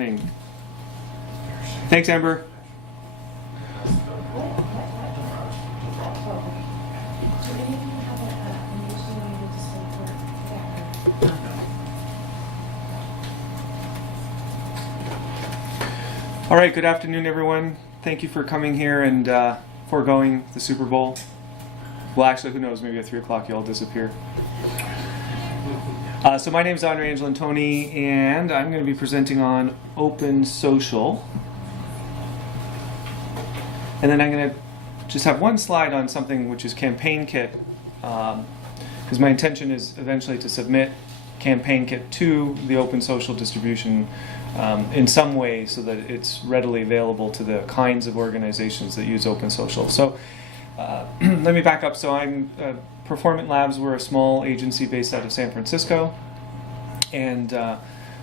running. Thanks, Amber. All right, good afternoon, everyone. Thank you for coming here and foregoing the Super Bowl. Well, actually, who knows? Maybe at 3 o'clock you'll disappear. So my name is Andre Angelantoni, and I'm going to be presenting on OpenSocial. And then I'm going to just have one slide on something which is Campaign Kit, because my intention is eventually to submit Campaign Kit to the OpenSocial distribution in some way so that it's readily available to the kinds of organizations that use OpenSocial. So let me back up. So I'm Performant Labs. We're a small agency based out of San Francisco, and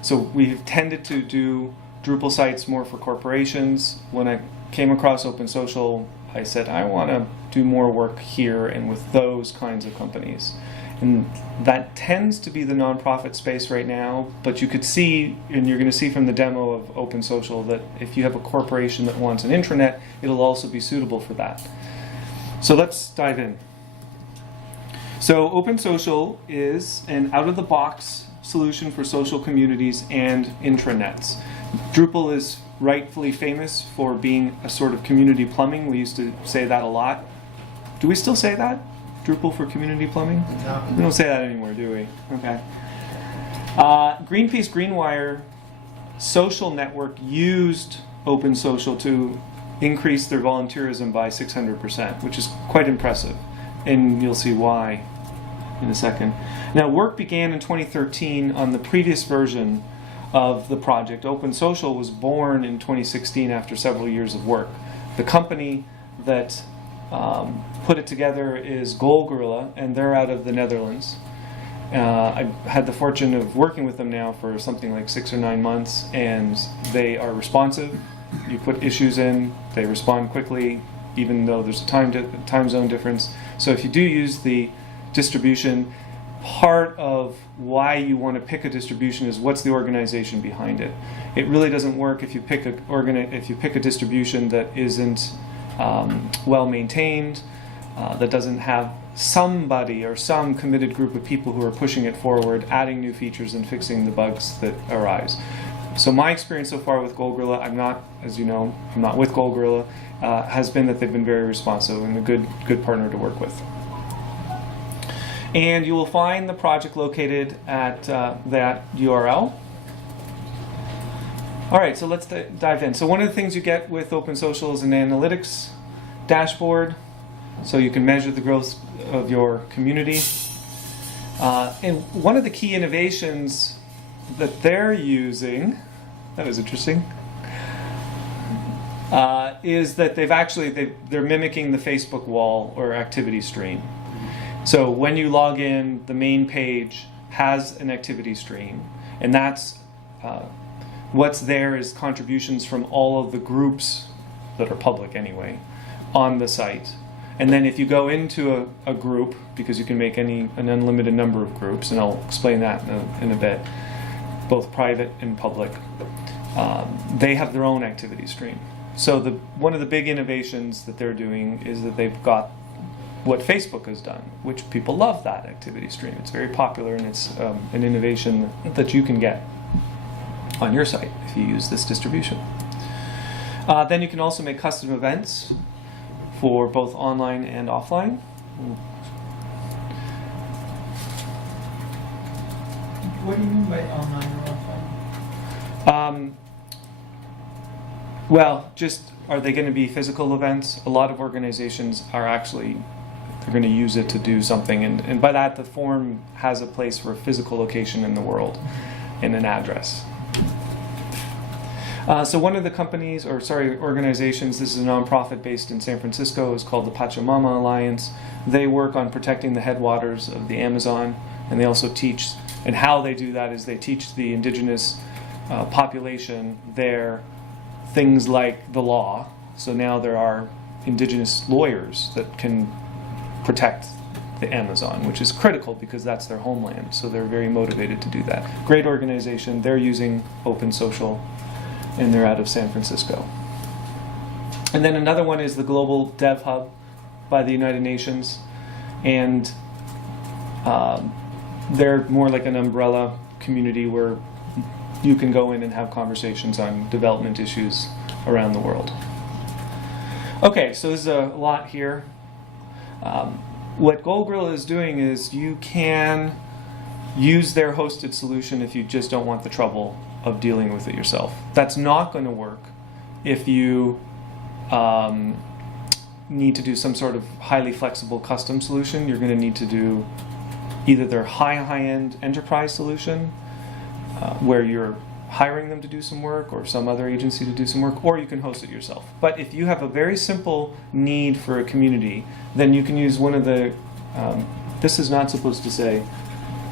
so we've tended to do Drupal sites more for corporations. When I came across OpenSocial, I said I want to do more work here and with those kinds of companies. And that tends to be the nonprofit space right now, but you could see, and you're going to see from the demo of OpenSocial, that if you have a corporation that wants an intranet, it'll also be suitable for that. So let's dive in. So OpenSocial is an out-of-the-box solution for social communities and intranets. Drupal is rightfully famous for being a sort of community plumbing. We used to say that a lot. Do we still say that? Drupal for community plumbing? No. We don't say that anymore, do we? Okay. Greenpeace Greenwire social network used OpenSocial to increase their volunteerism by 600%, which is quite impressive. And you'll see why in a second. Now, work began in 2013 on the previous version of the project. OpenSocial was born in 2016 after several years of work. The company that put it together is GoalGorilla, and they're out of the Netherlands. I've had the fortune of working with them now for something like 6 or 9 months, and they are responsive. You put issues in, they respond quickly, even though there's a time zone difference. So if you do use the distribution, part of why you want to pick a distribution is what's the organization behind it. It really doesn't work if you pick a distribution that isn't well maintained, that doesn't have somebody or some committed group of people who are pushing it forward, adding new features and fixing the bugs that arise. So my experience so far with GoalGorilla, I'm not, as you know, I'm not with GoalGorilla, has been that they've been very responsive and a good partner to work with. And you will find the project located at that URL. All right, so let's dive in. So one of the things you get with OpenSocial is an analytics dashboard, so you can measure the growth of your community. And one of the key innovations that they're using, that was interesting, is that they're mimicking the Facebook wall or activity stream. So when you log in, the main page has an activity stream, and that's what's there is contributions from all of the groups that are public anyway on the site. And then if you go into a group, because you can make an unlimited number of groups, and I'll explain that in a bit, both private and public, they have their own activity stream. So one of the big innovations that they're doing is that they've got what Facebook has done, which people love that activity stream. It's very popular, and it's an innovation that you can get on your site if you use this distribution. Then you can also make custom events for both online and offline. What do you mean by online or offline? Well, just are they going to be physical events? A lot of organizations are actually, they're going to use it to do something, and by that the form has a place for a physical location in the world and an address. So one of the organizations, this is a nonprofit based in San Francisco, is called the Pachamama Alliance. They work on protecting the headwaters of the Amazon, and they also teach, and how they do that is they teach the indigenous population there things like the law. So now there are indigenous lawyers that can protect the Amazon, which is critical because that's their homeland. So they're very motivated to do that. Great organization. They're using OpenSocial. and they're out of San Francisco. And then another one is the Global Dev Hub by the United Nations, and they're more like an umbrella community where you can go in and have conversations on development issues around the world. Okay, so there's a lot here. What GoalGorilla is doing is you can use their hosted solution if you just don't want the trouble of dealing with it yourself. That's not going to work if you need to do some sort of highly flexible custom solution. You're going to need to do either their high-end enterprise solution, where you're hiring them to do some work, or some other agency to do some work, or you can host it yourself. But if you have a very simple need for a community, then you can use one of the, this is not supposed to say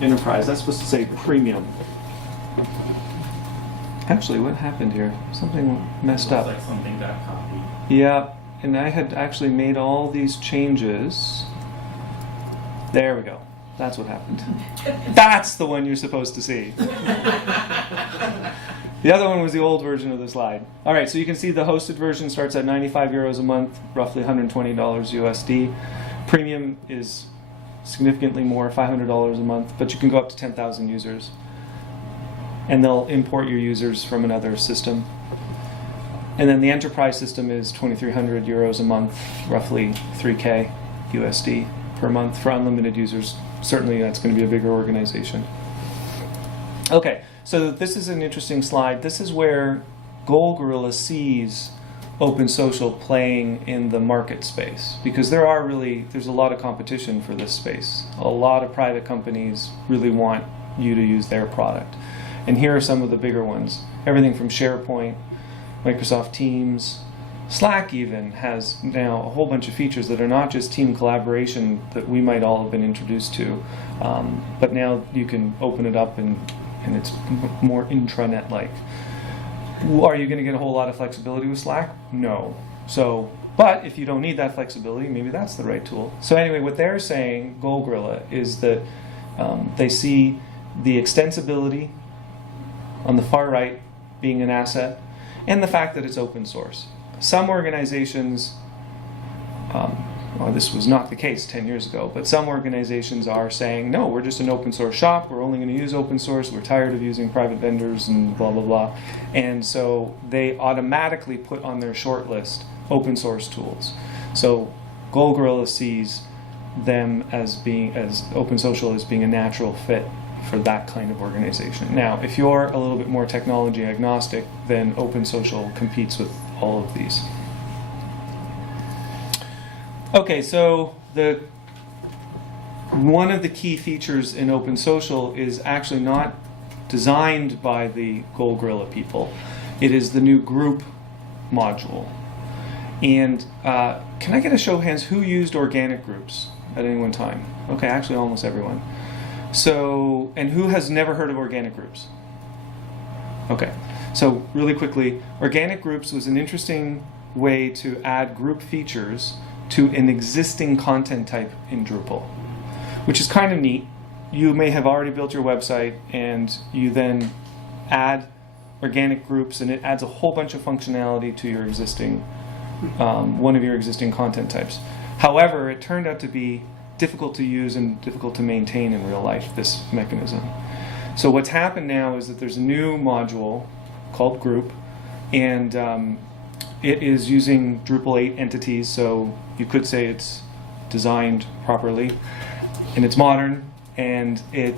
enterprise, that's supposed to say premium. Actually, what happened here? Something messed up. Looks like something got copied. Yeah, and I had actually made all these changes. There we go. That's what happened. That's the one you're supposed to see. The other one was the old version of the slide. All right, so you can see the hosted version starts at 95 euros a month, roughly $120 USD. Premium is significantly more, $500 a month, but you can go up to 10,000 users. And they'll import your users from another system. And then the enterprise system is 2,300 euros a month, roughly 3K USD per month for unlimited users. Certainly that's going to be a bigger organization. Okay, so this is an interesting slide. This is where GoalGorilla sees OpenSocial playing in the market space, because there's a lot of competition for this space. A lot of private companies really want you to use their product. And here are some of the bigger ones. Everything from SharePoint, Microsoft Teams, Slack even has now a whole bunch of features that are not just team collaboration that we might all have been introduced to, but now you can open it up and it's more intranet-like. Are you going to get a whole lot of flexibility with Slack? No. But if you don't need that flexibility, maybe that's the right tool. So anyway, what they're saying, GoalGorilla, is that they see the extensibility on the far right being an asset, and the fact that it's open source. Some organizations, well, this was not the case 10 years ago, but some organizations are saying, no, we're just an open source shop, we're only going to use open source, we're tired of using private vendors and blah, blah, blah. And so they automatically put on their short list open source tools. So GoalGorilla sees them as OpenSocial as being a natural fit for that kind of organization. Now, if you're a little bit more technology agnostic, then OpenSocial competes with all of these. Okay, so one of the key features in OpenSocial is actually not designed by the GoalGorilla people. It is the new group module. And can I get a show of hands who used organic groups at any one time? Okay, actually almost everyone. So, and who has never heard of organic groups? Okay, so really quickly, organic groups was an interesting way to add group features to an existing content type in Drupal, which is kind of neat. You may have already built your website and you then add organic groups, and it adds a whole bunch of functionality to your existing, one of your existing content types. However, it turned out to be difficult to use and difficult to maintain in real life, this mechanism. So what's happened now is that there's a new module called Group, and it is using Drupal 8 entities, so you could say it's designed properly, and it's modern, and it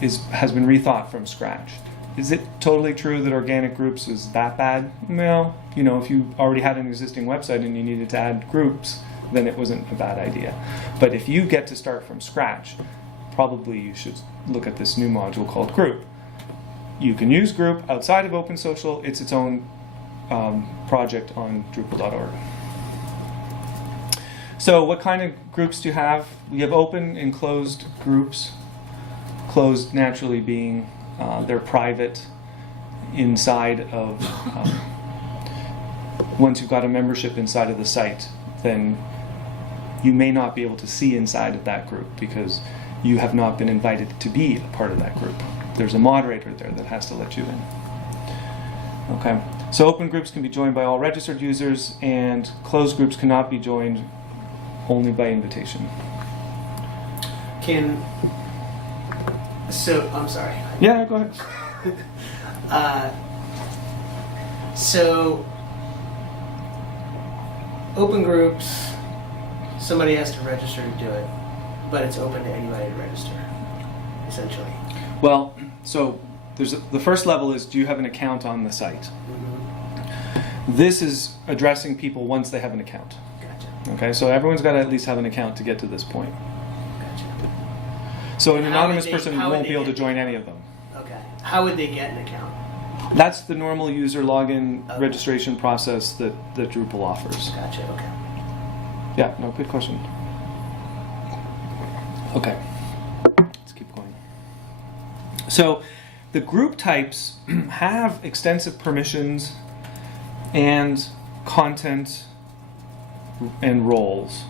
has been rethought from scratch. Is it totally true that organic groups was that bad? Well, you know, if you already had an existing website and you needed to add groups, then it wasn't a bad idea. But if you get to start from scratch, probably you should look at this new module called Group. You can use Group outside of OpenSocial. It's its own project on Drupal.org. So what kind of groups do you have? We have open and closed groups. Closed naturally being they're private inside of, once you've got a membership inside of the site, then you may not be able to see inside of that group because you have not been invited to be a part of that group. There's a moderator there that has to let you in. Okay. So open groups can be joined by all registered users, and closed groups cannot be joined only by invitation. I'm sorry. Yeah, go ahead. So open groups, somebody has to register to do it, but it's open to anybody to register, essentially. Well, so the first level is, do you have an account on the site? Mm-hmm. This is addressing people once they have an account. Gotcha. Okay, so everyone's got to at least have an account to get to this point. Gotcha. So an How anonymous would they- person how would won't they be able to get- join any of them. Okay. How would they get an account? That's the normal user login Okay. registration process that Drupal offers. Gotcha. Okay. Yeah, no, good question. Okay, let's keep going. So the group types have extensive permissions and content and roles,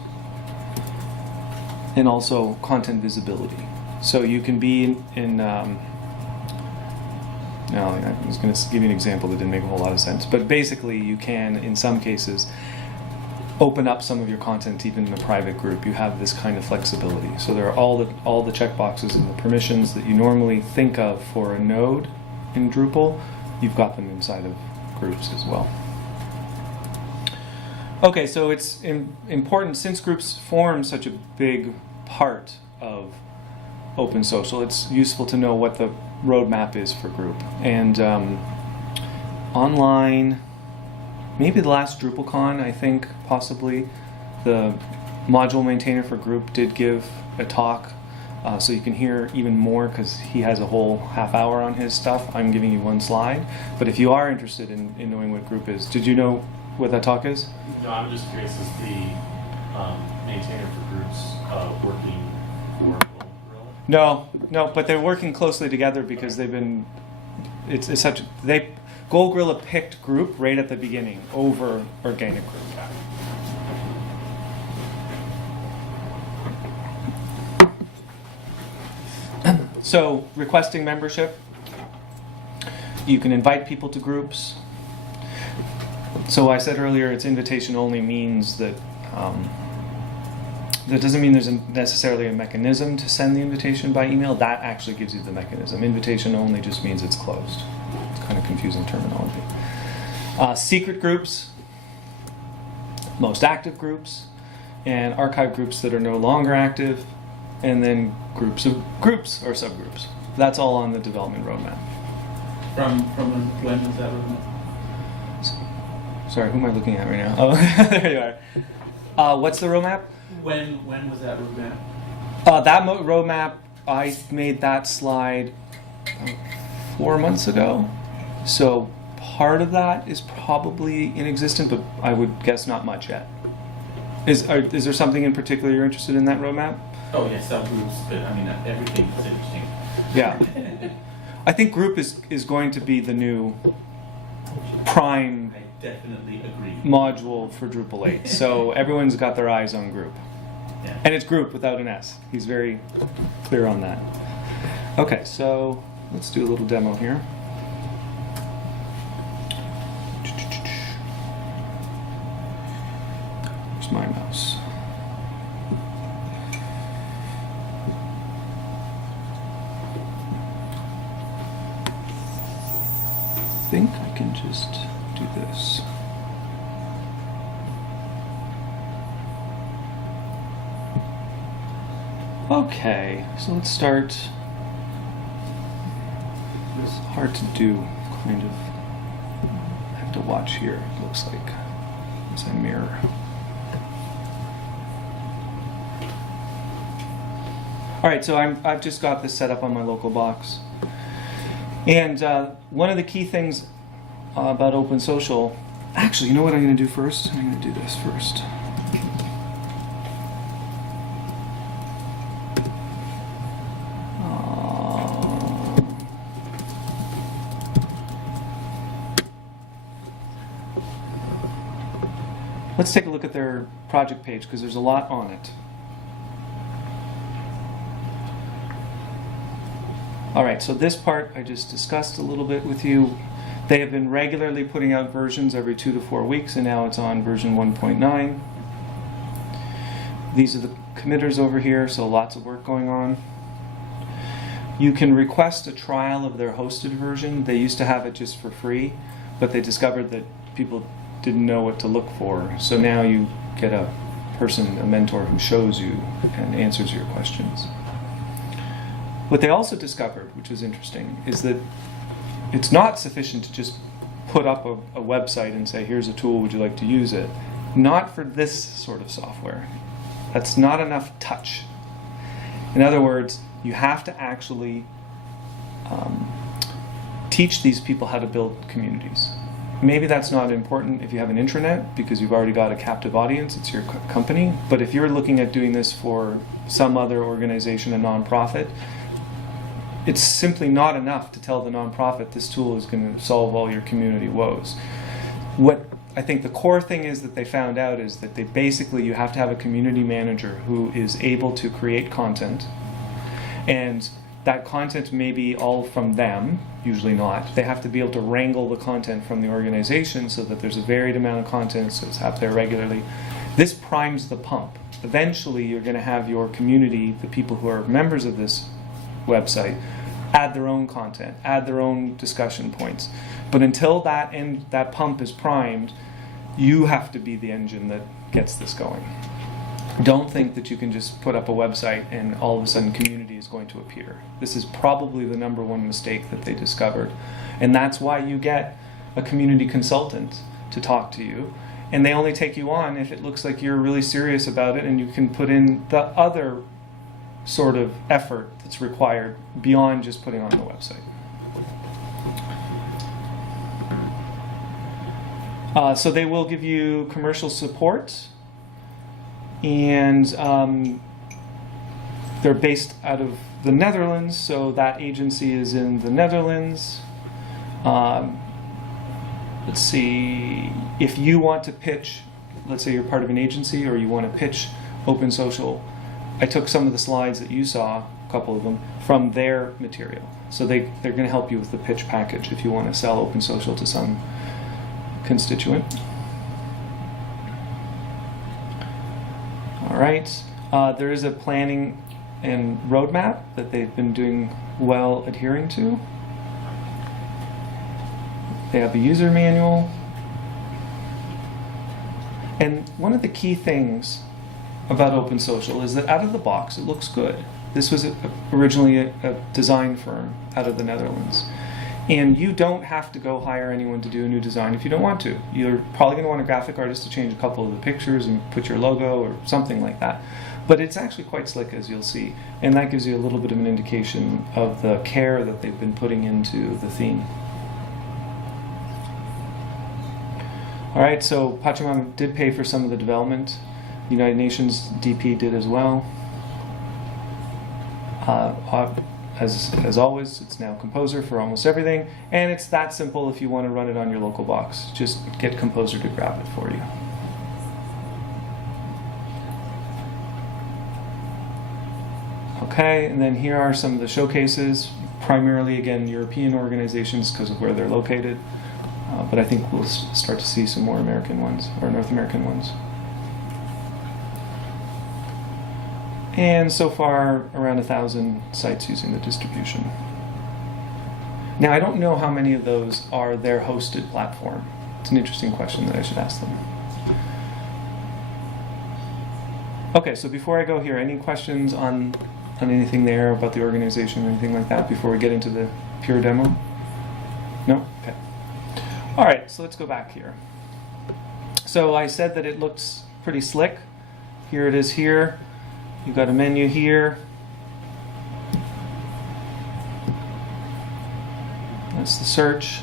and also content visibility. So you can be no, I was going to give you an example that didn't make a whole lot of sense. But basically, you can, in some cases, open up some of your content even in a private group. You have this kind of flexibility. So there are all the checkboxes and the permissions that you normally think of for a node in Drupal. You've got them inside of groups as well. Okay, so it's important, since groups form such a big part of OpenSocial, it's useful to know what the roadmap is for group. And online, maybe the last DrupalCon, I think, possibly, the module maintainer for group did give a talk, so you can hear even more because he has a whole half hour on his stuff. I'm giving you one slide. But if you are interested in knowing what group is, did you know what that talk is? No, I'm just curious, is the maintainer for groups working for GoalGorilla? No, but they're working closely together because they've been. It's such. GoalGorilla picked group right at the beginning over organic group. So requesting membership, you can invite people to groups. So I said earlier, it's invitation only means that. That doesn't mean there's necessarily a mechanism to send the invitation by email. That actually gives you the mechanism. Invitation only just means it's closed. It's kind of confusing terminology. Secret groups, most active groups, and archive groups that are no longer active, and then groups of groups or subgroups. That's all on the development roadmap. From when was that roadmap? Sorry, who am I looking at right now? Oh, there you are. What's the roadmap? When was that roadmap? That roadmap, I made that slide 4 months ago. So part of that is probably inexistent, but I would guess not much yet. Is there something in particular you're interested in that roadmap? Oh yeah, subgroups, but I mean everything is interesting. Yeah. I think group is going to be the new prime I definitely agree. module for Drupal 8. So everyone's got their eyes on group. Yeah. And it's group without an S. He's very clear on that. Okay, so let's do a little demo here. Where's my mouse? I think I can just do this. Okay, so let's start. It's hard to do, kind of. I have to watch here, it looks like, as I mirror. All right, so I've just got this set up on my local box. And one of the key things about OpenSocial, actually, you know what I'm going to do first? I'm going to do this first. Let's take a look at their project page because there's a lot on it. All right, so this part I just discussed a little bit with you. They have been regularly putting out versions every 2 to 4 weeks, and now it's on version 1.9. These are the committers over here, so lots of work going on. You can request a trial of their hosted version. They used to have it just for free, but they discovered that people didn't know what to look for. So now you get a person, a mentor, who shows you and answers your questions. What they also discovered, which was interesting, is that it's not sufficient to just put up a website and say, here's a tool, would you like to use it? Not for this sort of software. That's not enough touch. In other words, you have to actually teach these people how to build communities. Maybe that's not important if you have an intranet because you've already got a captive audience, it's your company. But if you're looking at doing this for some other organization, a nonprofit, it's simply not enough to tell the nonprofit this tool is going to solve all your community woes. What I think the core thing is that they found out is that you have to have a community manager who is able to create content, and that content may be all from them, usually not. They have to be able to wrangle the content from the organization so that there's a varied amount of content, so it's out there regularly. This primes the pump. Eventually you're going to have your community, the people who are members of this website, add their own content, add their own discussion points. But until that pump is primed, you have to be the engine that gets this going. Don't think that you can just put up a website and all of a sudden community is going to appear. This is probably the number one mistake that they discovered. And that's why you get a community consultant to talk to you. And they only take you on if it looks like you're really serious about it and you can put in the other sort of effort that's required beyond just putting on the website. So they will give you commercial support, and they're based out of the Netherlands, so that agency is in the Netherlands. Let's see, if you want to pitch, let's say you're part of an agency or you want to pitch OpenSocial, I took some of the slides that you saw, a couple of them, from their material. So they're going to help you with the pitch package if you want to sell OpenSocial to some constituent. All right, there is a planning and roadmap that they've been doing well adhering to. They have a user manual. And one of the key things about OpenSocial is that out of the box it looks good. This was originally a design firm out of the Netherlands. And you don't have to go hire anyone to do a new design if you don't want to. You're probably going to want a graphic artist to change a couple of the pictures and put your logo or something like that. But it's actually quite slick, as you'll see. And that gives you a little bit of an indication of the care that they've been putting into the theme. All right, so Pachamama did pay for some of the development. The United Nations DP did as well. As always, it's now Composer for almost everything, and it's that simple if you want to run it on your local box. Just get Composer to grab it for you. Okay, and then here are some of the showcases, primarily, again, European organizations because of where they're located, but I think we'll start to see some more American ones, or North American ones. And so far, around 1,000 sites using the distribution. Now, I don't know how many of those are their hosted platform. It's an interesting question that I should ask them. Okay, so before I go here, any questions on anything there about the organization or anything like that before we get into the pure demo? No? Okay. All right, so let's go back here. So I said that it looks pretty slick. Here it is here. You've got a menu here. That's the search.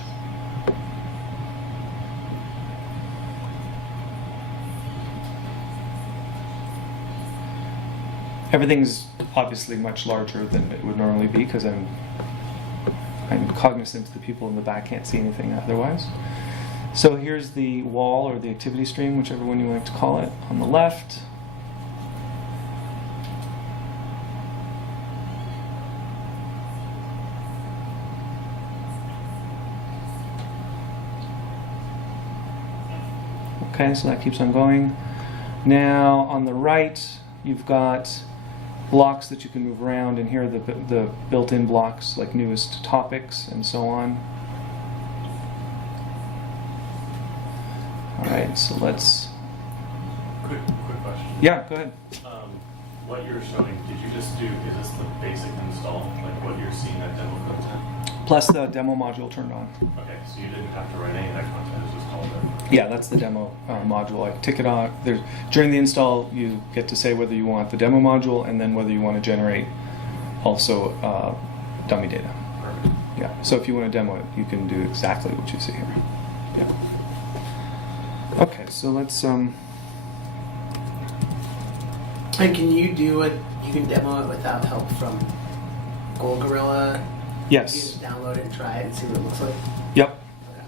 Everything's obviously much larger than it would normally be because I'm cognizant that the people in the back can't see anything otherwise. So here's the wall or the activity stream, whichever one you like to call it, on the left. Okay, so that keeps on going. Now on the right, you've got blocks that you can move around, and here are the built-in blocks like newest topics and so on. All right, so let's. Quick question. Yeah, go ahead. What you're showing, did you just do, is this the basic install? Like what you're seeing that demo content? Plus the demo module turned on. Okay, so you didn't have to write any of that content, it's just called there. Yeah, that's the demo module. I tick it on. During the install, you get to say whether you want the demo module and then whether you want to generate also dummy data. Perfect. Yeah. So if you want to demo it, you can do exactly what you see here. Yeah. Okay. So let's. And can you do it? You can demo it without help from GoalGorilla. You Yes. just download it and try it and see what it looks like. Yep. Okay.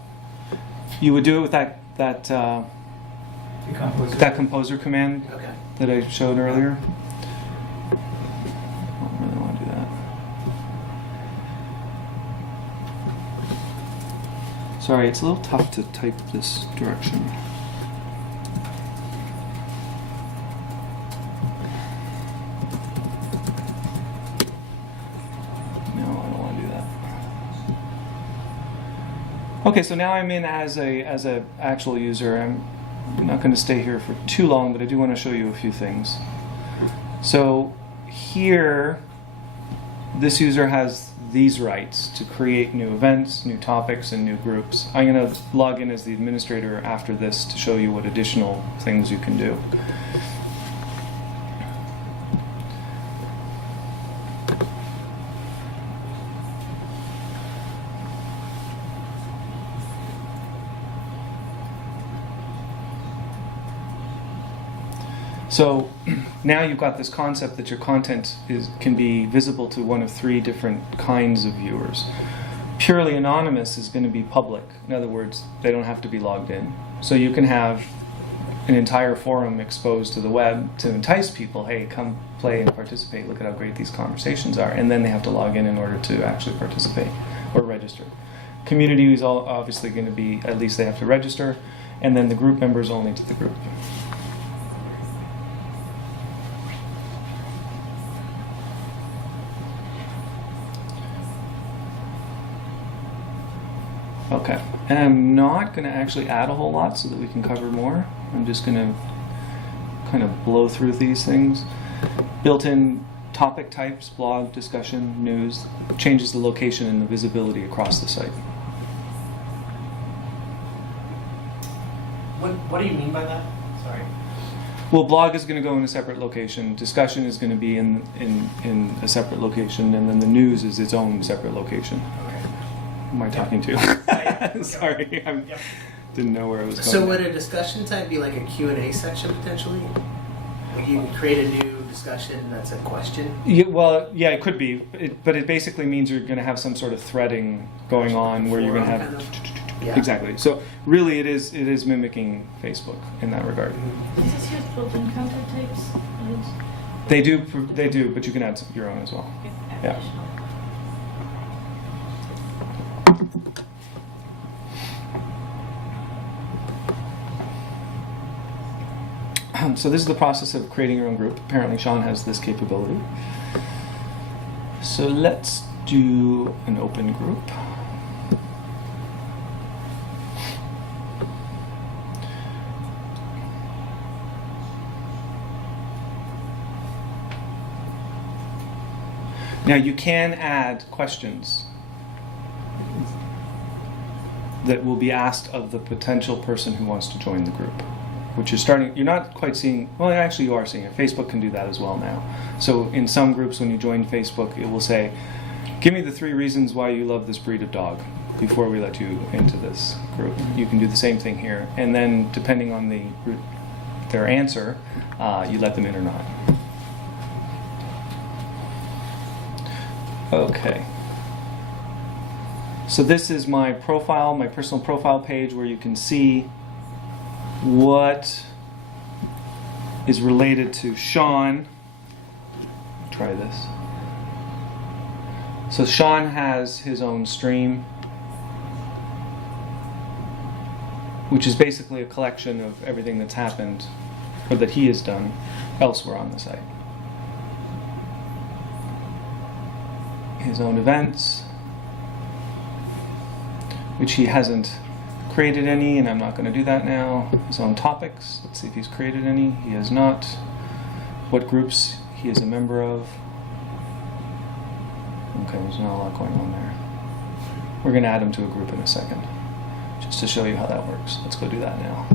You would do it with that The composer. that composer command Okay. that I showed earlier. I don't really want to do that. Sorry, it's a little tough to type this direction. No, I don't want to do that. Okay, so now I'm in as a actual user. I'm not going to stay here for too long, but I do want to show you a few things. So here, this user has these rights to create new events, new topics, and new groups. I'm going to log in as the administrator after this to show you what additional things you can do. So now you've got this concept that your content can be visible to one of three different kinds of viewers. Purely anonymous is going to be public. In other words, they don't have to be logged in. So you can have an entire forum exposed to the web to entice people, hey, come play and participate, look at how great these conversations are, and then they have to log in order to actually participate or register. Community is obviously going to be, at least they have to register, and then the group members only to the group. Okay, and I'm not going to actually add a whole lot so that we can cover more. I'm just going to kind of blow through these things. Built-in topic types, blog, discussion, news, changes the location and the visibility across the site. What do you mean by that? Sorry. Well, blog is going to go in a separate location, discussion is going to be in a separate location, and then the news is its own separate location. Okay. Who am I talking to? Yeah. Sorry, I Yep. didn't know where I was going. So would a discussion type be like a Q&A section potentially? Like you can create a new discussion that's a question? Yeah, well, yeah, it could be, but it basically means you're going to have some sort of threading going on where you're going to Forum have kind of? Yeah. exactly. So really, it is mimicking Facebook in that regard. Does this use built-in content types? They do, but you can add your own as well. Yeah. So this is the process of creating your own group. Apparently Sean has this capability. So let's do an open group. Now you can add questions that will be asked of the potential person who wants to join the group. Which you're not quite seeing, well, actually you are seeing it. Facebook can do that as well now. So in some groups when you join Facebook, it will say, give me the 3 reasons why you love this breed of dog before we let you into this group. You can do the same thing here. And then depending on their answer, you let them in or not. Okay. So this is my profile, my personal profile page where you can see what is related to Sean. Try this. So Sean has his own stream. which is basically a collection of everything that's happened or that he has done elsewhere on the site. His own events, which he hasn't created any, and I'm not going to do that now. His own topics, let's see if he's created any. He has not. What groups he is a member of. Okay, there's not a lot going on there. We're going to add him to a group in a second, just to show you how that works. Let's go do that now.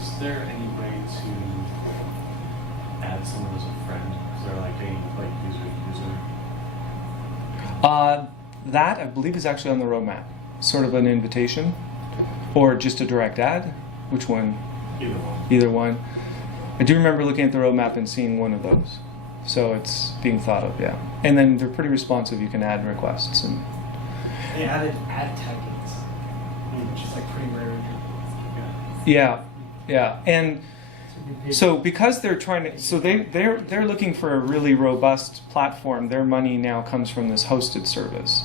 Is there any way to add someone as a friend? Is there like any like user? That I believe is actually on the Rowmap. Sort of an invitation, or just a direct add. Which one? Either one. Either one. I do remember looking at the Rowmap and seeing one of those. So it's being thought of, yeah. And then they're pretty responsive. You can add requests and. They added ad taggings, which is like pretty rare. Yeah, yeah, and so because they're trying to, so they're looking for a really robust platform. Their money now comes from this hosted service,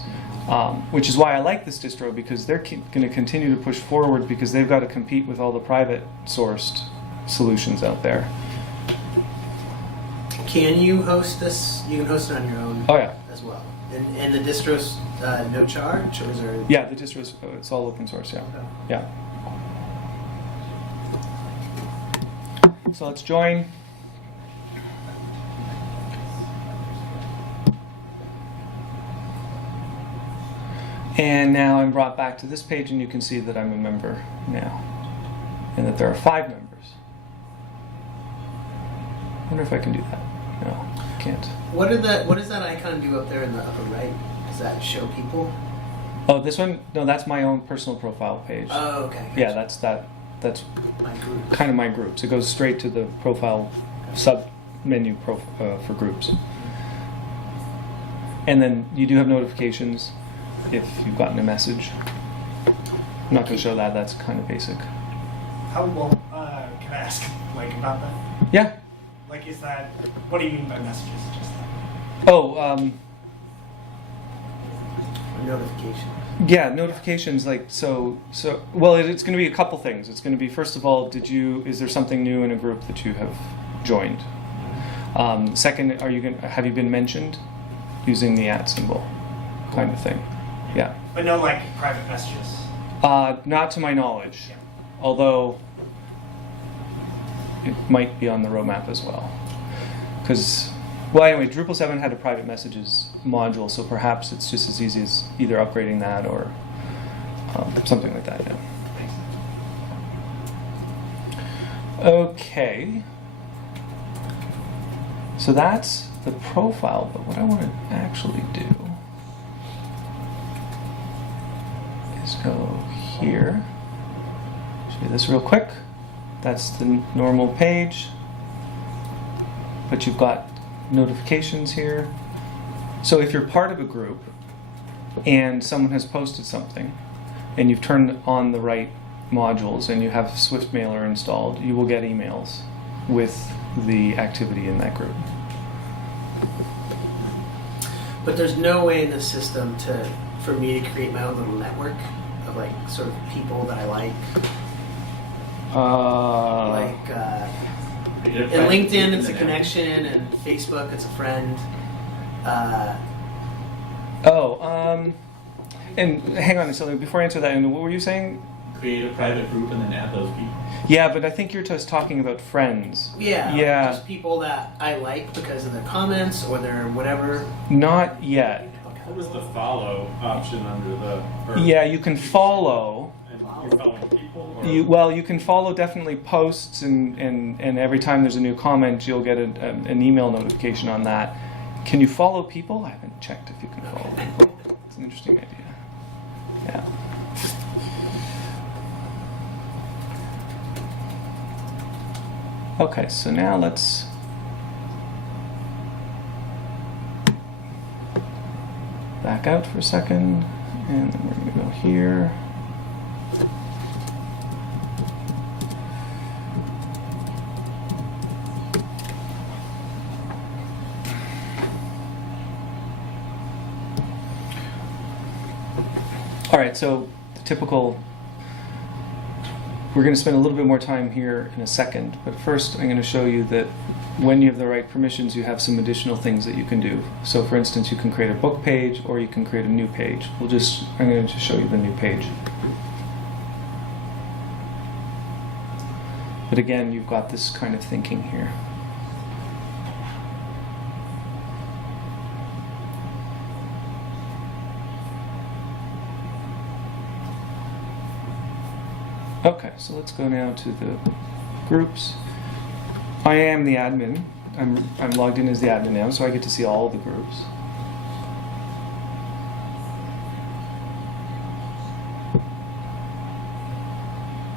which is why I like this distro, because they're going to continue to push forward because they've got to compete with all the private sourced solutions out there. Can you host this? You can host it on your own. Oh yeah. As well. And the distro's no charge, or is there? Yeah, the distro's it's all open source. Yeah, Okay. yeah. So let's join. And now I'm brought back to this page, and you can see that I'm a member now, and that there are 5 members. I wonder if I can do that. No, I can't. What does that icon do up there in the upper right? Does that show people? Oh, this one? No, that's my own personal profile page. Oh, okay. Yeah, that's My group. kind of my groups. It goes straight to the profile sub menu for groups. And then you do have notifications if you've gotten a message. I'm not going to show that. That's kind of basic. How well? Can I ask like about that? Yeah. Like, is that? What do you mean by messages? Just Oh, Notification. yeah, notifications like so. Well, it's going to be a couple things. It's going to be, first of all, is there something new in a group that you have joined? Second, have you been mentioned using the @ symbol, kind of thing? Yeah. but no like private messages. Not to my knowledge, Yeah. although it might be on the Rowmap as well. Because, well, anyway, Drupal 7 had a private messages module, so perhaps it's just as easy as either upgrading that or something like that. Yeah. Okay. So that's the profile, but what I want to actually do is go here. Show you this real quick. That's the normal page, but you've got notifications here. So if you're part of a group and someone has posted something and you've turned on the right modules and you have SwiftMailer installed, you will get emails with the activity in that group. But there's no way in the system for me to create my own little network of like sort of people that I like. In LinkedIn, it's a connection, and Facebook, it's a friend. And hang on a second, before I answer that, and what were you saying? Create a private group and then add those people. Yeah, but I think you're just talking about friends. Yeah, Yeah. just people that I like because of their comments or their whatever. Not yet. What was the follow option under the? Or Yeah, you can follow. And you're following people. Or? You can follow definitely posts, and every time there's a new comment, you'll get an email notification on that. Can you follow people? I haven't checked if you can follow people. It's an interesting idea. Yeah. Okay, so now let's back out for a second, and then we're going to go here. All right, so the typical, we're going to spend a little bit more time here in a second, but first I'm going to show you that when you have the right permissions, you have some additional things that you can do. So for instance, you can create a book page or you can create a new page. I'm going to just show you the new page. But again, you've got this kind of thinking here. Okay, so let's go now to the groups. I am the admin. I'm logged in as the admin now, so I get to see all the groups.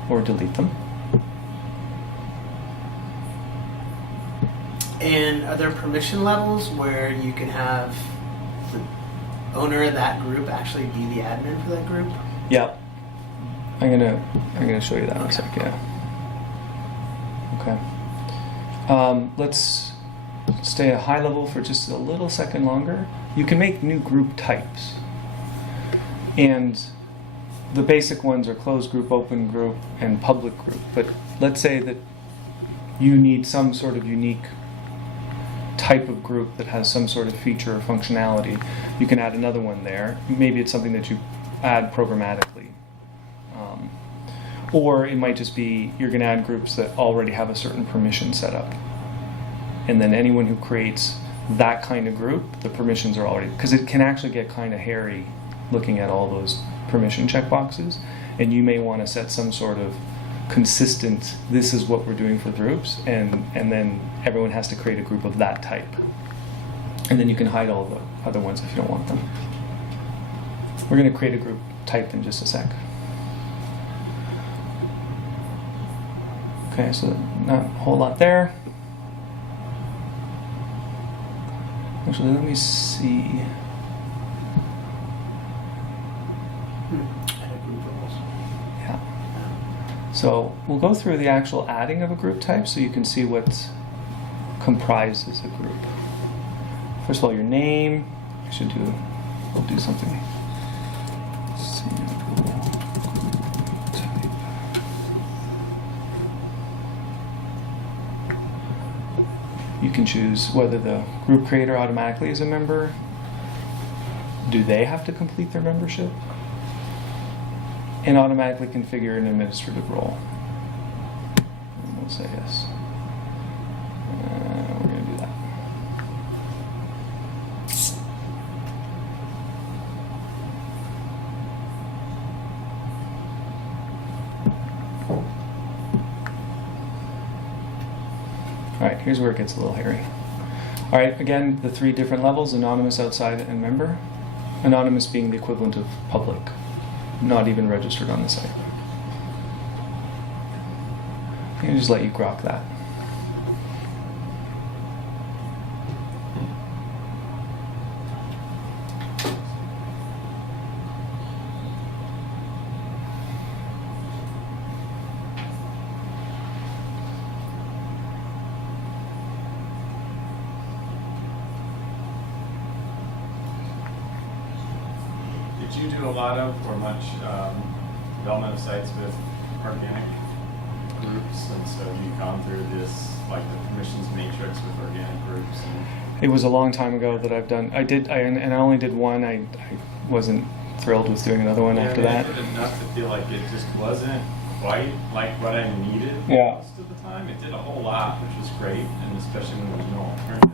Or delete them. And are there permission levels where you can have the owner of that group actually be the admin for that group? Yep. I'm gonna show you that in a sec. Yeah. Okay. Let's stay at high level for just a little second longer. You can make new group types, and the basic ones are closed group, open group, and public group. But let's say that you need some sort of unique type of group that has some sort of feature or functionality. You can add another one there. Maybe it's something that you add programmatically. Or it might just be you're going to add groups that already have a certain permission set up. And then anyone who creates that kind of group, the permissions are already, because it can actually get kind of hairy looking at all those permission checkboxes. And you may want to set some sort of consistent, this is what we're doing for groups, and then everyone has to create a group of that type. And then you can hide all the other ones if you don't want them. We're going to create a group type in just a sec. Okay, so not a whole lot there. Actually, let me see. Add a group roles. Yeah. So we'll go through the actual adding of a group type so you can see what comprises a group. First of all, your name. We'll do something. You can choose whether the group creator automatically is a member. Do they have to complete their membership? And automatically configure an administrative role. And we'll say yes. We're going to do that. All right, here's where it gets a little hairy. All right, again, the three different levels: anonymous, outside, and member. Anonymous being the equivalent of public, not even registered on the site. I'm gonna just let you grok that. Did you do a lot of or much development of sites with organic groups, and so you've gone through this, like the permissions matrix with organic groups? And It was a long time ago that I've done. And I only did one. I wasn't thrilled with doing another one after that. I did enough to feel like it just wasn't quite like what I needed Yeah. most of the time. It did a whole lot, which was great, and especially when there was no alternative.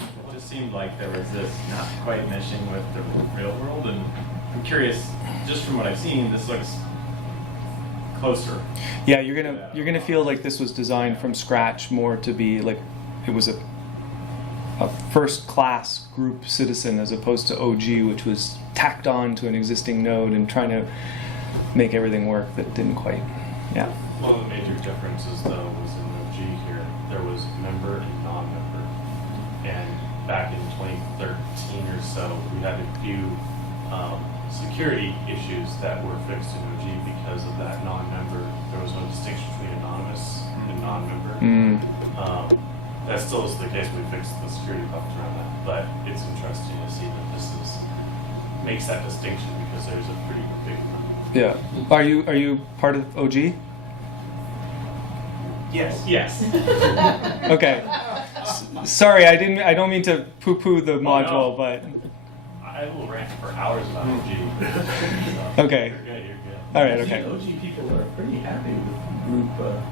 It just seemed like there was this not quite meshing with the real world, and I'm curious, just from what I've seen, this looks closer. Yeah, you're gonna feel like this was designed from scratch, more to be like it was a first class group citizen as opposed to OG, which was tacked on to an existing node and trying to make everything work that didn't quite. Yeah. One of the major differences, though, was in OG here. There was member and non-member, and back in 2013 or so, we had a few security issues that were fixed in OG because of that non-member. There was no distinction between anonymous and non-member. That still is the case. We fixed the security bugs around that, but it's interesting to see that this is makes that distinction because there's a pretty big one. Yeah. Are you part of OG? Yes. Yes. Okay. Sorry, I don't mean to poo-poo the module, no. but I will rant for hours about OG. Okay. You're good. You're good. all right. Okay. OG people are pretty happy with group.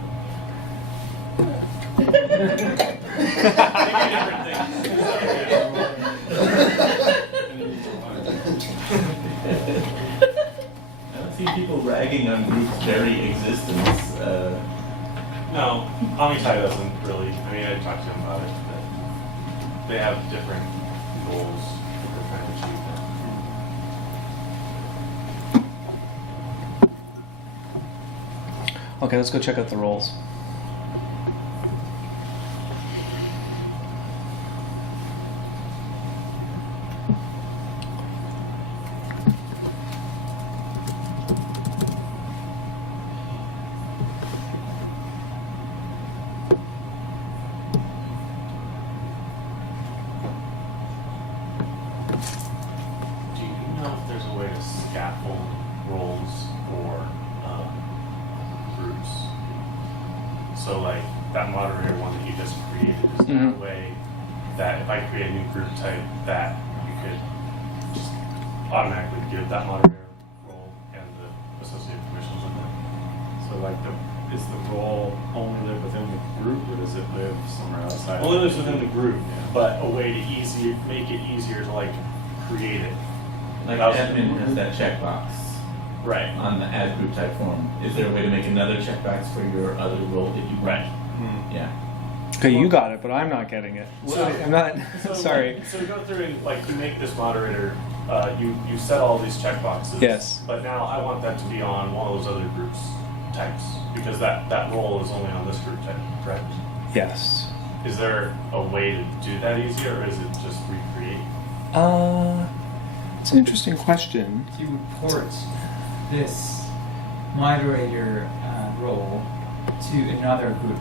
I don't see people ragging on groups' very existence. No, Omnitai doesn't really. I mean, I talked to them about it, but they have different goals that they're trying to achieve. Okay, let's go check out the roles. Do you know if there's a way to scaffold roles for groups? So, like that moderator one that you just created, is there a Mhm. way that if I create a new group type, that you could just automatically give that moderator role and the associated permissions with it? So like is the role only live within the group or does it live somewhere outside? Only lives within the group, Yeah. but a way to make it easier to like create it. Like That was- admin has that checkbox Right. on the add group type form. Is there a way to make another checkbox for your other role that you Right. Yeah. Okay, you got it, but I'm not getting it. So- I'm not. So, Sorry. So go through and like you make this moderator, you set all these checkboxes. Yes. But now I want that to be on one of those other groups types because that role is only on this group type, correct? Yes. Is there a way to do that easier, or is it just recreate? It's an interesting question. You would port this moderator role to another group.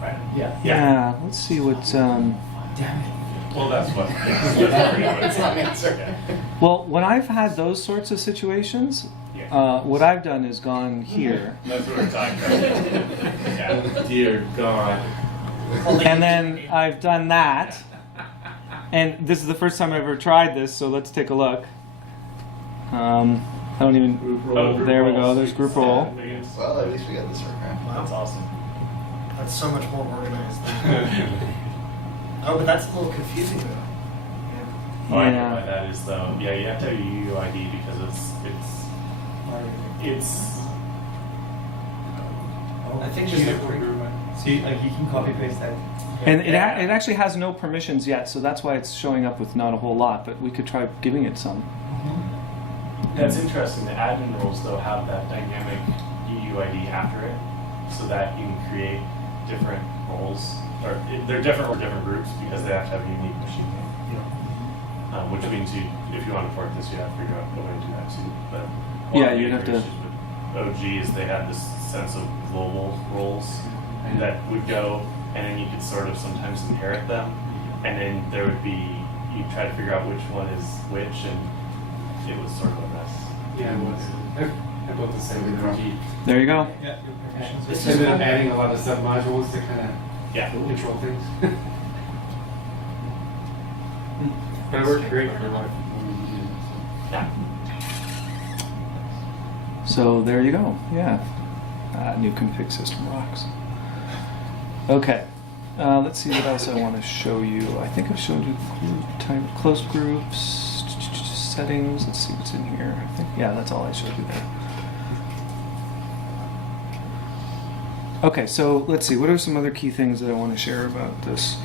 Right. Yeah. Yeah. Let's see what. Damn it. Well, that's what. That's pretty much the answer. Well, when I've had those sorts of situations, Yeah. what I've done is gone here, That's what we're talking about. Yeah. Dear God. and then I've done that. And this is the first time I've ever tried this, so let's take a look. I don't even. Group Oh, role. group There we go, roles. there's group role. Yeah, maybe it's- Well, at least we got this working. That's awesome. That's so much more organized. Oh, but that's a little confusing though. Oh, I know Yeah. why that is though. Yeah, you have to have a UUID because it's. I think just a quick. So you, like you can copy paste that. And it actually has no permissions yet, so that's why it's showing up with not a whole lot. But we could try giving it some. That's interesting. The admin roles though have that dynamic UUID after it, so that you can create different roles, or they're different for different groups because they have to have a unique machine name. Which means if you want to port this, you have to figure out a way to do that too. But one Yeah, of the you'd have to- issues with OG is they had this sense of global roles that would go, and then you could sort of sometimes inherit them, and then there would be you try to figure out which one is which, and it was sort of a mess. Yeah, it was. I built the same with OG. There you go. Yeah, your permissions. This I is ended up adding a lot of sub-modules to kind of Yeah. control things. But it worked great for what we needed. Yeah. So there you go. Yeah. New config system rocks. Okay. Let's see what else I want to show you. I think I've showed you group type, closed groups, settings. Let's see what's in here. I think, yeah, that's all I showed you there. Okay, so let's see. What are some other key things that I want to share about this?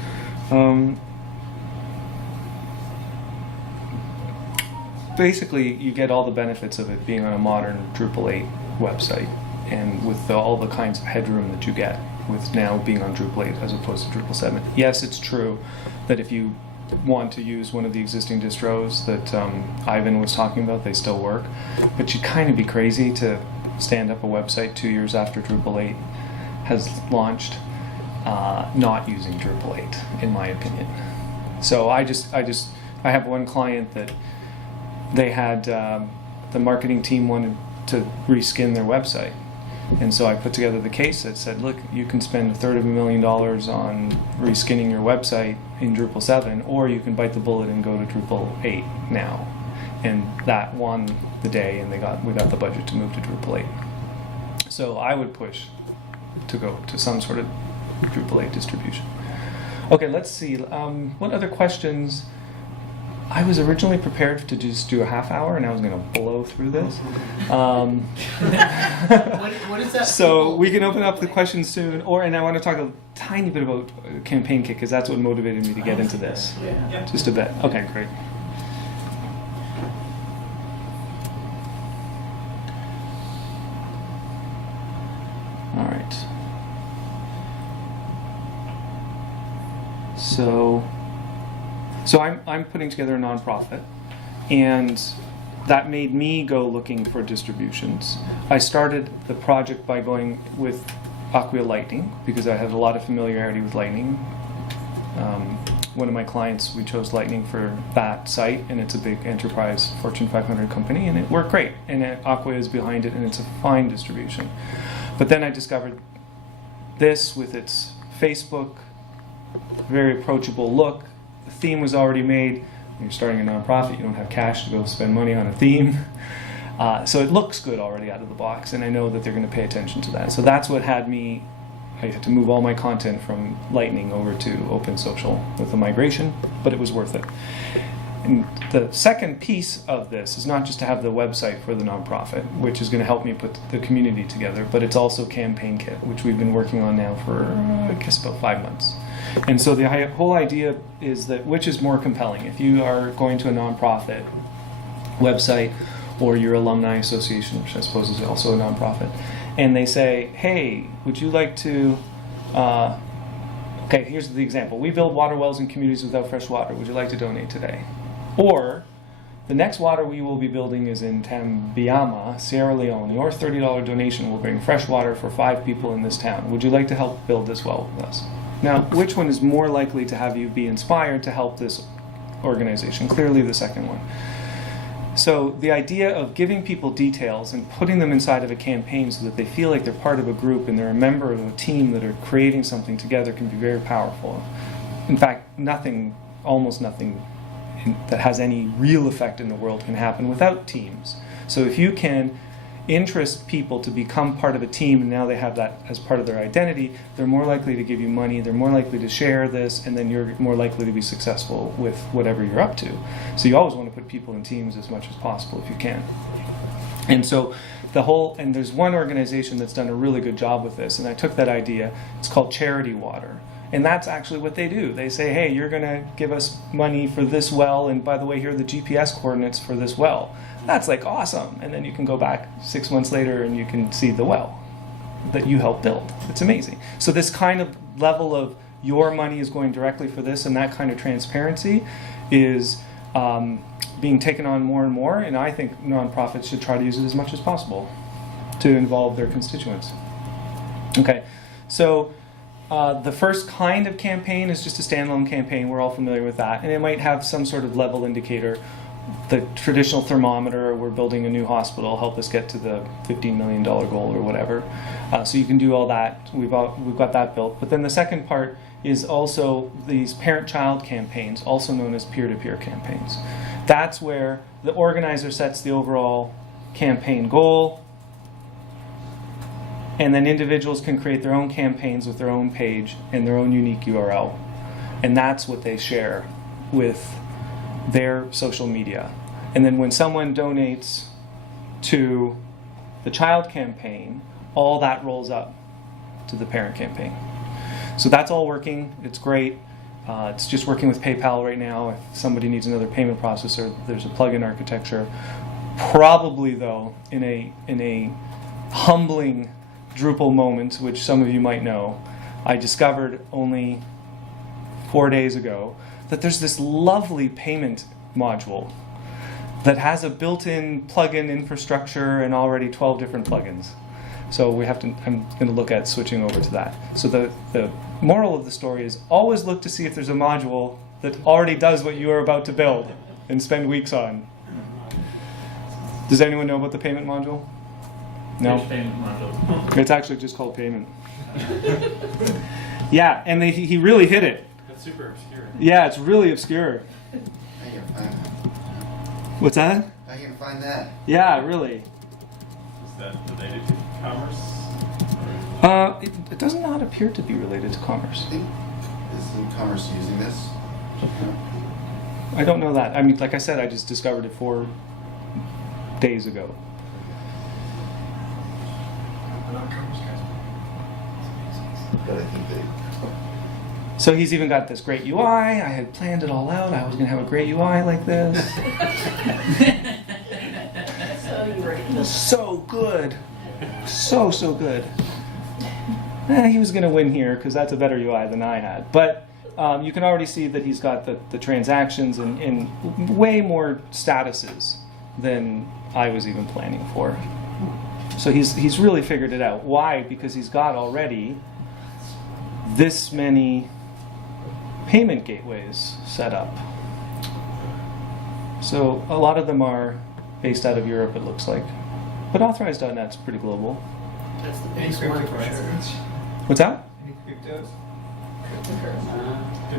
Basically, you get all the benefits of it being on a modern Drupal 8 website, and with all the kinds of headroom that you get with now being on Drupal 8 as opposed to Drupal 7. Yes, it's true that if you want to use one of the existing distros that Ivan was talking about, they still work, but you'd kind of be crazy to stand up a website 2 years after Drupal 8 has launched not using Drupal 8, in my opinion. So I have one client that they had the marketing team wanted to reskin their website. And so I put together the case that said, look, you can spend $250,000 on reskinning your website in Drupal 7, or you can bite the bullet and go to Drupal 8 now. And that won the day, and we got the budget to move to Drupal 8. So I would push to go to some sort of Drupal 8 distribution. Okay, let's see. What other questions? I was originally prepared to just do a half hour, and I was going to blow through this. What is that? So we can open up the questions soon, and I want to talk a tiny bit about Campaign Kit, because that's what motivated me to get into this. Yeah. Just a bit. Okay, great. All right. So I'm putting together a nonprofit, and that made me go looking for distributions. I started the project by going with Acquia Lightning because I had a lot of familiarity with Lightning. One of my clients, we chose Lightning for that site, and it's a big enterprise Fortune 500 company, and it worked great. And Acquia is behind it, and it's a fine distribution. But then I discovered this with its Facebook, very approachable look. The theme was already made. When you're starting a nonprofit, you don't have cash to go spend money on a theme. So it looks good already out of the box, and I know that they're going to pay attention to that. So that's what had me, I had to move all my content from Lightning over to OpenSocial with the migration, but it was worth it. And the second piece of this is not just to have the website for the nonprofit, which is going to help me put the community together, but it's also Campaign Kit, which we've been working on now for, I guess, about 5 months. And so the whole idea is that which is more compelling? If you are going to a nonprofit website or your alumni association, which I suppose is also a nonprofit, and they say, hey, would you like to, okay, here's the example. We build water wells in communities without fresh water. Would you like to donate today? Or the next water we will be building is in Tambiama, Sierra Leone. Your $30 donation will bring fresh water for 5 people in this town. Would you like to help build this well with us? Now, which one is more likely to have you be inspired to help this organization? Clearly the second one. So the idea of giving people details and putting them inside of a campaign so that they feel like they're part of a group and they're a member of a team that are creating something together can be very powerful. In fact, almost nothing that has any real effect in the world can happen without teams. So if you can interest people to become part of a team, and now they have that as part of their identity, they're more likely to give you money, they're more likely to share this, and then you're more likely to be successful with whatever you're up to. So you always want to put people in teams as much as possible if you can. And so and there's one organization that's done a really good job with this, and I took that idea. It's called Charity Water. And that's actually what they do. They say, hey, you're going to give us money for this well, and by the way, here are the GPS coordinates for this well. That's like awesome. And then you can go back 6 months later and you can see the well that you helped build. It's amazing. So this kind of level of your money is going directly for this, and that kind of transparency is being taken on more and more, and I think nonprofits should try to use it as much as possible to involve their constituents. Okay, so the first kind of campaign is just a standalone campaign. We're all familiar with that. And it might have some sort of level indicator. The traditional thermometer, we're building a new hospital, help us get to the $15 million goal or whatever. So you can do all that. We've got that built. But then the second part is also these parent-child campaigns, also known as peer-to-peer campaigns. That's where the organizer sets the overall campaign goal, and then individuals can create their own campaigns with their own page and their own unique URL. And that's what they share with their social media. And then when someone donates to the child campaign, all that rolls up to the parent campaign. So that's all working. It's great. It's just working with PayPal right now. If somebody needs another payment processor, there's a plugin architecture. Probably, though, in a humbling Drupal moment, which some of you might know, I discovered only 4 days ago that there's this lovely payment module that has a built-in plugin infrastructure and already 12 different plugins. So I'm going to look at switching over to that. So the moral of the story is always look to see if there's a module that already does what you are about to build and spend weeks on. Does anyone know about the payment module? No? Which payment module? It's actually just called payment. Yeah, and he really hit it. That's super obscure. Yeah, it's really obscure. How you gonna find that? What's that? How you gonna find that? Yeah, really. Is that related to commerce? It does not appear to be related to commerce. I think is commerce using this? I don't know that. I mean, like I said, I just discovered it 4 days ago. But I think they. So he's even got this great UI. I had planned it all out. I was going to have a great UI like this. So you were. It was so good. So good. He was going to win here because that's a better UI than I had. But you can already see that he's got the transactions in way more statuses than I was even planning for. So he's really figured it out. Why? Because he's got already this many payment gateways set up. So a lot of them are based out of Europe, it looks like. But authorized.net's pretty global. That's the Any biggest one for cryptocurrencies? sure. What's that? Any cryptos?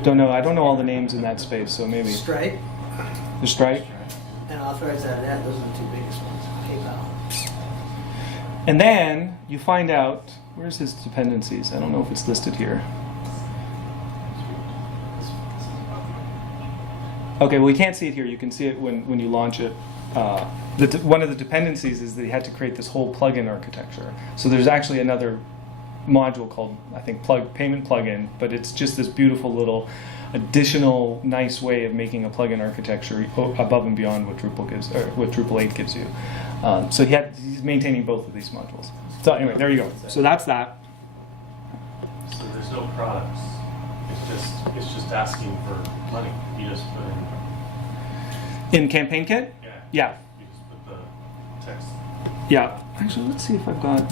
Don't know. I don't know all the names in that space, so maybe. Stripe The Stripe. and Authorize.net, those are the two biggest ones. PayPal. And then you find out, where's his dependencies? I don't know if it's listed here. Okay, well, you can't see it here. You can see it when you launch it. One of the dependencies is that he had to create this whole plugin architecture. So there's actually another module called, I think, payment plugin, but it's just this beautiful little additional nice way of making a plugin architecture above and beyond what Drupal gives, or what Drupal 8 gives you. So he's maintaining both of these modules. So anyway, there you go. So that's that. So there's no products. It's just asking for money. You just put in. In Campaign Kit? Yeah. Yeah. You just put the text. Yeah. Actually, let's see if I've got.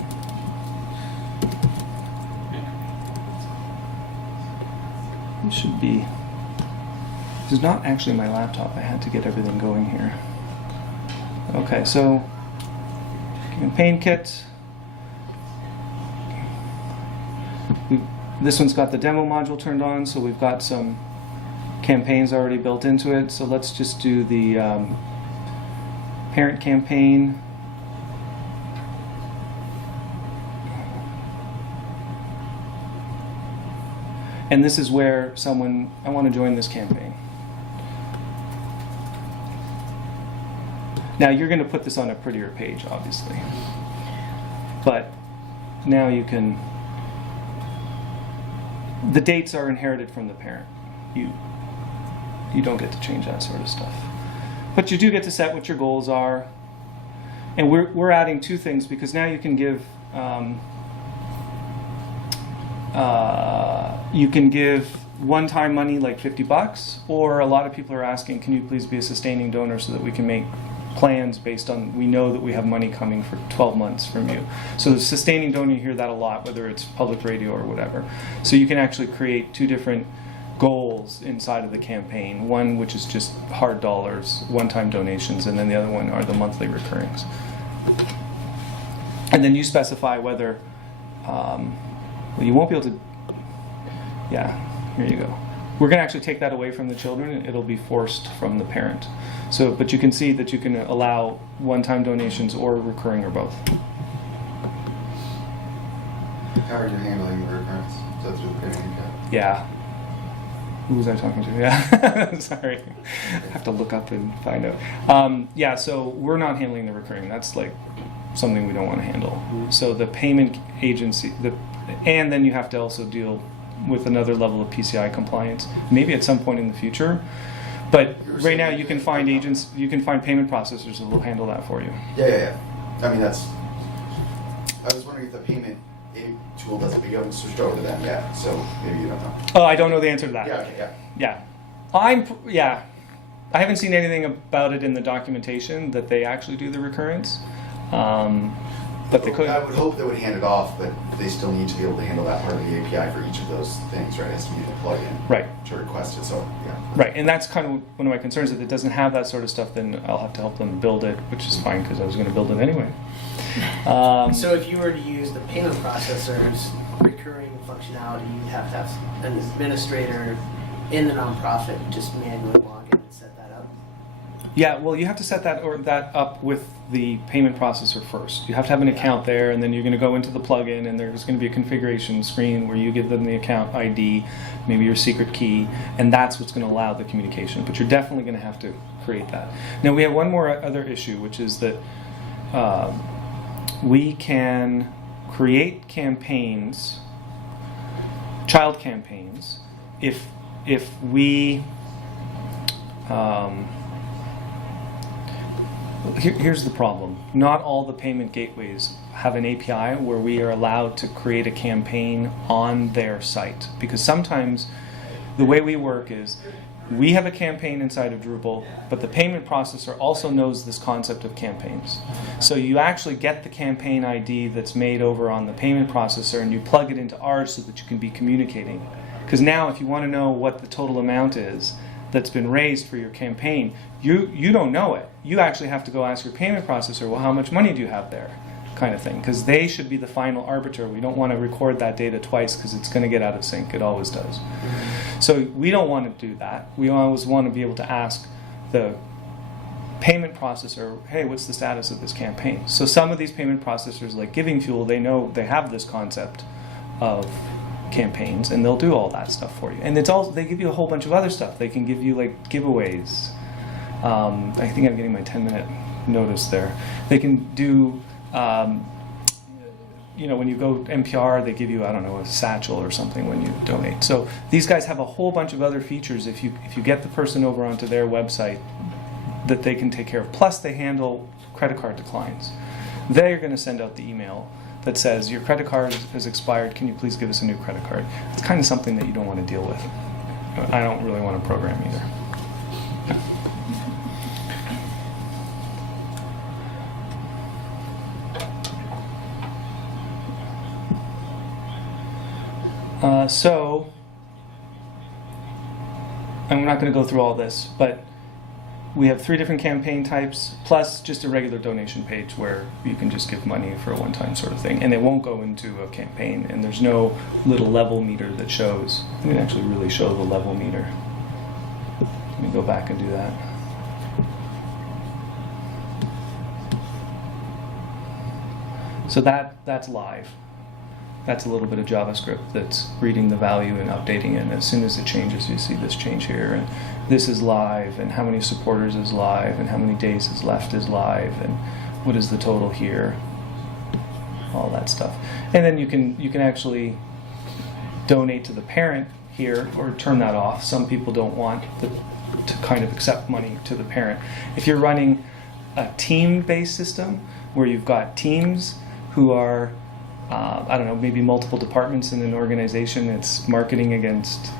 It should be. This is not actually my laptop. I had to get everything going here. Okay, so Campaign Kit. This one's got the demo module turned on, so we've got some campaigns already built into it. So let's just do the parent campaign. And this is where I want to join this campaign. Now you're going to put this on a prettier page, obviously. But now you can, the dates are inherited from the parent. You don't get to change that sort of stuff. But you do get to set what your goals are. And we're adding 2 things because now you can give one-time money like $50, or a lot of people are asking, can you please be a sustaining donor so that we can make plans based on, we know that we have money coming for 12 months from you. So the sustaining donor, you hear that a lot, whether it's public radio or whatever. So you can actually create 2 different goals inside of the campaign. One which is just hard dollars, one-time donations, and then the other one are the monthly recurrings. And then you specify whether, well, you won't be able to, yeah, here you go. We're going to actually take that away from the children. It'll be forced from the parent. So, but you can see that you can allow one-time donations or recurring or both. How are you handling the recurrence? So that's with payment cat. Yeah. Who was I talking to? Yeah. Sorry. I have to look up and find out. Yeah, so we're not handling the recurring. That's like something we don't want to handle. So the payment agency, and then you have to also deal with another level of PCI compliance, maybe at some point in the future. But right now you can find agents, you can find payment processors that will handle that for you. Yeah. I mean, I was wondering if the payment tool doesn't, but you haven't switched over to them yet, so maybe you don't know. Oh, I don't know the answer to that. Yeah, okay, Yeah. I haven't seen anything about it in the documentation that they actually do the recurrence. But they could. I would hope they would hand it off, but they still need to be able to handle that part of the API for each of those things, right? It has to be the plugin Right. to request it, so, yeah. Right, and that's kind of one of my concerns. If it doesn't have that sort of stuff, then I'll have to help them build it, which is fine because I was going to build it anyway. So if you were to use the payment processor's recurring functionality, you'd have to have an administrator in the nonprofit just manually log in and set that up. Yeah, well, you have to set that up with the payment processor first. You have to have an account there, and then you're going to go into the plugin, and there's going to be a configuration screen where you give them the account ID, maybe your secret key, and that's what's going to allow the communication. But you're definitely going to have to create that. Now, we have one more other issue, which is that we can create campaigns, child campaigns, if we here's the problem. Not all the payment gateways have an API where we are allowed to create a campaign on their site. Because sometimes the way we work is we have a campaign inside of Drupal, but the payment processor also knows this concept of campaigns. So you actually get the campaign ID that's made over on the payment processor and you plug it into ours so that you can be communicating. Because now if you want to know what the total amount is that's been raised for your campaign, you don't know it. You actually have to go ask your payment processor, well, how much money do you have there? Kind of thing. Because they should be the final arbiter. We don't want to record that data twice because it's going to get out of sync. It always does. So we don't want to do that. We always want to be able to ask the payment processor, hey, what's the status of this campaign? So some of these payment processors, like Giving Fuel, they know they have this concept of campaigns, and they'll do all that stuff for you. And it's also, they give you a whole bunch of other stuff. They can give you like giveaways. I think I'm getting my 10-minute notice there. They can do, you know, when you go NPR, they give you, I don't know, a satchel or something when you donate. So these guys have a whole bunch of other features if you get the person over onto their website that they can take care of. Plus they handle credit card declines. They're going to send out the email that says, your credit card has expired, can you please give us a new credit card? It's kind of something that you don't want to deal with. I don't really want to program either. So, and we're not going to go through all this, but we have 3 different campaign types, plus just a regular donation page where you can just give money for a one-time sort of thing, and it won't go into a campaign, and there's no little level meter that shows. I can actually really show the level meter. Let me go back and do that. So that's live. That's a little bit of JavaScript that's reading the value and updating it. And as soon as it changes, you see this change here. And this is live, and how many supporters is live, and how many days is left is live, and what is the total here. All that stuff. And then you can actually donate to the parent here or turn that off. Some people don't want to kind of accept money to the parent. If you're running a team-based system where you've got teams who are I don't know, maybe multiple departments in an organization, it's marketing against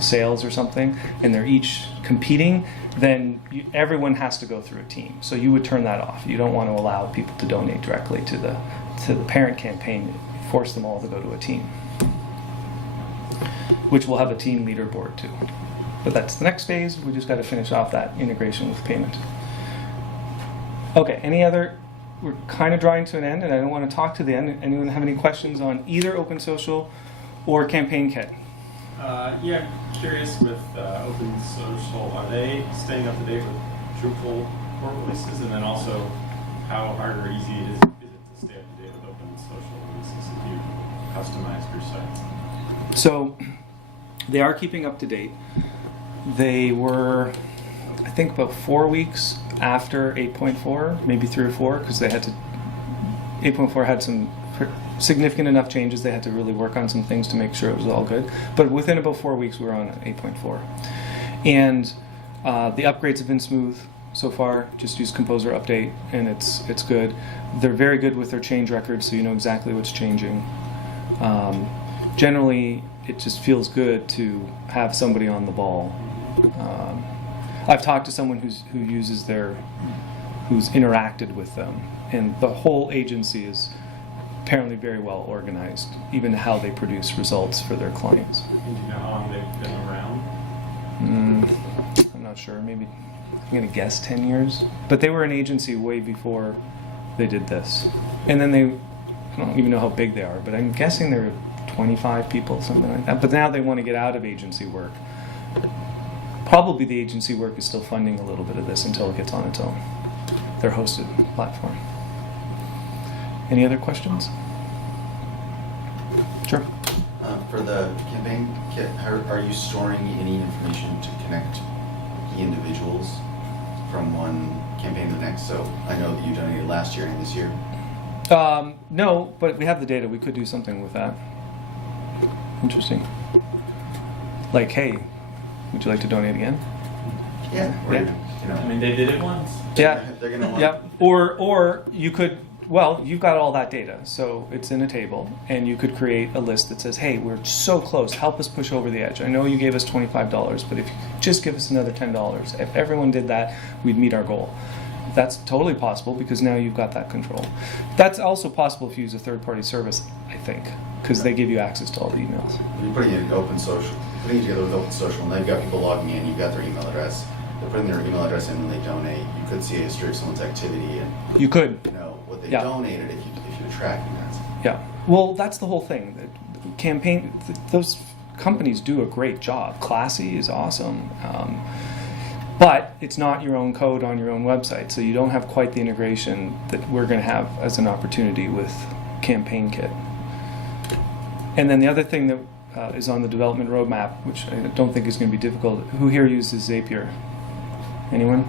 sales or something, and they're each competing, then everyone has to go through a team. So you would turn that off. You don't want to allow people to donate directly to the parent campaign. Force them all to go to a team, which will have a team leaderboard too. But that's the next phase. We just got to finish off that integration with payment. Okay, any other? We're kind of drawing to an end, and I don't want to talk to the end. Anyone have any questions on either OpenSocial or Campaign Kit? Yeah, curious with OpenSocial, are they staying up to date with Drupal core releases? And then also, how hard or easy is it to stay up to date with OpenSocial releases if you customize your site? So they are keeping up to date. They were, I think, about 4 weeks after 8.4, maybe 3 or 4, because they had to. 8.4 had some significant enough changes. They had to really work on some things to make sure it was all good. But within about 4 weeks, we were on 8.4, and the upgrades have been smooth so far. Just use Composer Update, and it's good. They're very good with their change records, so you know exactly what's changing. Generally, it just feels good to have somebody on the ball. I've talked to someone who uses their who's interacted with them. And the whole agency is apparently very well organized, even how they produce results for their clients. And do you know how long they've been around? I'm not sure, maybe, I'm going to guess 10 years. But they were an agency way before they did this. And then I don't even know how big they are, but I'm guessing they're 25 people, something like that. But now they want to get out of agency work. Probably the agency work is still funding a little bit of this until it gets on its own. Their hosted platform. Any other questions? Sure. For the campaign kit, are you storing any information to connect the individuals from one campaign to the next? So I know that you donated last year and this year. No, but we have the data. We could do something with that. Interesting. Like, hey, would you like to donate again? Yeah. Or, Yeah. you know, I mean, they did it once. Yeah. They're gonna want. Yep. Or you could, well, you've got all that data, so it's in a table, and you could create a list that says, hey, we're so close, help us push over the edge. I know you gave us $25, but if you could just give us another $10, if everyone did that, we'd meet our goal. That's totally possible because now you've got that control. That's also possible if you use a third-party service, I think, because they give you access to all the emails. You're putting it in OpenSocial, putting it together with OpenSocial, and now you've got people logging in, you've got their email address. They're putting their email address in when they donate. You could see a history of someone's activity and You could. you know what they Yeah. donated if you're tracking that. Yeah. Well, that's the whole thing. Those companies do a great job. Classy is awesome. But it's not your own code on your own website, so you don't have quite the integration that we're going to have as an opportunity with Campaign Kit. And then the other thing that is on the development roadmap, which I don't think is going to be difficult. Who here uses Zapier? Anyone?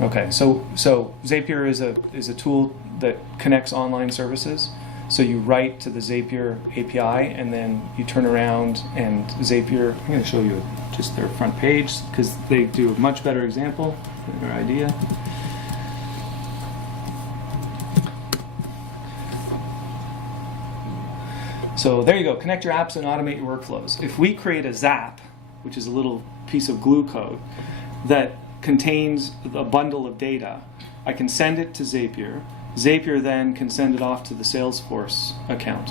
Okay, so Zapier is a tool that connects online services. So you write to the Zapier API, and then you turn around and Zapier. I'm going to show you just their front page because they do a much better example, better idea. So there you go. Connect your apps and automate your workflows. If we create a Zap, which is a little piece of glue code that contains a bundle of data, I can send it to Zapier. Zapier then can send it off to the Salesforce account,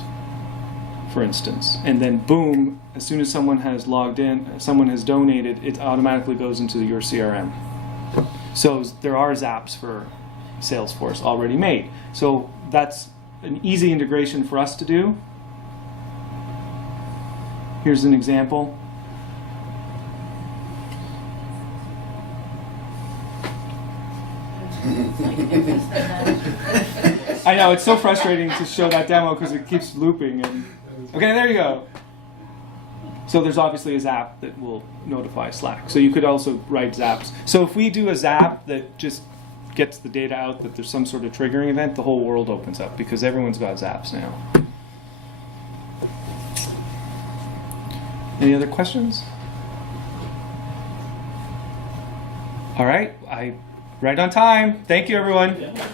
for instance. And then boom, as soon as someone has logged in, someone has donated, it automatically goes into your CRM. So there are Zaps for Salesforce already made. So that's an easy integration for us to do. Here's an example. I know, it's so frustrating to show that demo because it keeps looping. And okay, there you go. So there's obviously a Zap that will notify Slack. So you could also write Zaps. So if we do a Zap that just gets the data out that there's some sort of triggering event, the whole world opens up because everyone's got Zaps now. Any other questions? All right, right on time. Thank you, everyone. Yeah.